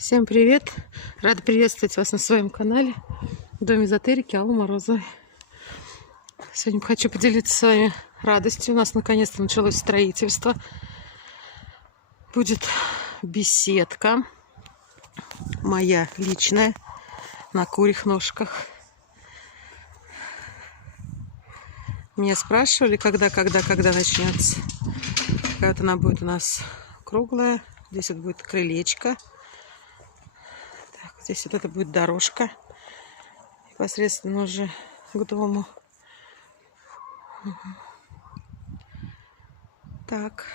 Всем привет! Рада приветствовать вас на своем канале Дом эзотерики Аллы Морозовой. Сегодня хочу поделиться с вами радостью. У нас наконец-то началось строительство. Будет беседка моя личная на курьих ножках. Меня спрашивали, когда начнется. Какая-то она будет у нас круглая. Здесь вот будет крылечко. Здесь вот это будет дорожка непосредственно уже к дому. Так.